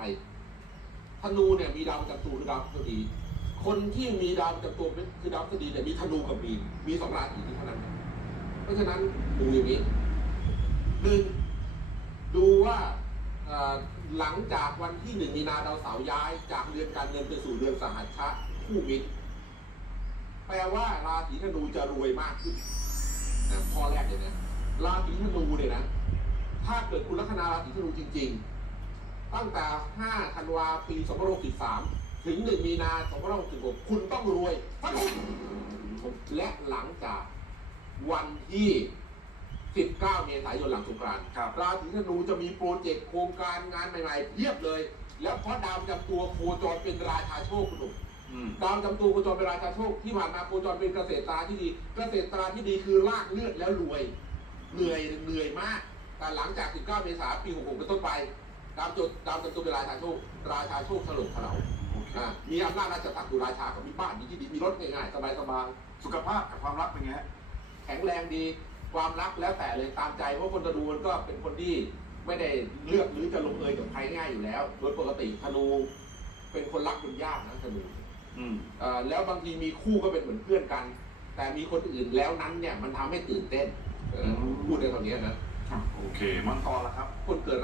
ไทยธนูเนี่ยมีดาวประจำตัวคือดาวพฤษฎีคนที่มีดาวประจำตัวเป็นคือดาวพฤษฎีเนี่ยมีธนูกับมีนมีสองราศีนี้เท่านั้น เพราะฉะนั้นดูอย่างนี้หนึ่งดูว่าหลังจากวันที่หนึ่งมีนาดาวเสาร์ย้าย จากเรือนการเงินไปสู่เรือนสหัชชะคู่มิตรแปลว่าราศีธนูจะรวยมากขึ้นนะข้อแรกเลยนะราศีธนูเนี่ยนะ ถ้าเกิดคุณลัคนาราศีธนูจริง ๆ ตั้งแต่ 5 ธันวาปี 2563 ถึง 1 มีนา 2566 คุณต้องรวยฟันธงและหลังจากวันที่ 19 เมษายนหลังสงกรานต์ครับราศีธนูจะมีโปรเจกต์โครงการงานใหม่ๆเพียบเลย แล้วเพราะดาวประจำตัวโคจรเป็นราชาโชคคุณหนุ่มอืมดาวประจำตัวโคจรเป็นราชาโชคที่ผ่านมาโคจรเป็นเกษตรตราที่ดีเกษตรตราที่ดีคือลากเลือดแล้วรวย เหนื่อยเหนื่อยมาก แต่หลังจาก 19 เมษายนปี 66 เป็นต้นไป ดาวจดดาวประจำตัวเป็นราชาโชคราชาโชคถล่มทลายโอเคอะมีอำนาจราชตักดูราชากับมีบ้านมีที่ดินมีรถง่ายๆสบายสุขภาพกับความรักเป็นไงฮะๆแข็งแรงดีความรักแล้วแต่เลยตามใจเพราะคนธนูมันก็เป็นคนที่ไม่ได้เลือกหรือจะลงเอยกับใครง่ายอยู่แล้ว โดยปกติธนูเป็นคนรักคนยากนะธนูอืมเอ่อแล้วบางทีมีคู่ก็เป็นเหมือนเพื่อนกัน แต่มีคนอื่นแล้วนั้นเนี่ยมันทำให้ตื่นเต้นเออพูดในตอนนี้ยนะโอเคมังกรละครับคนเกิด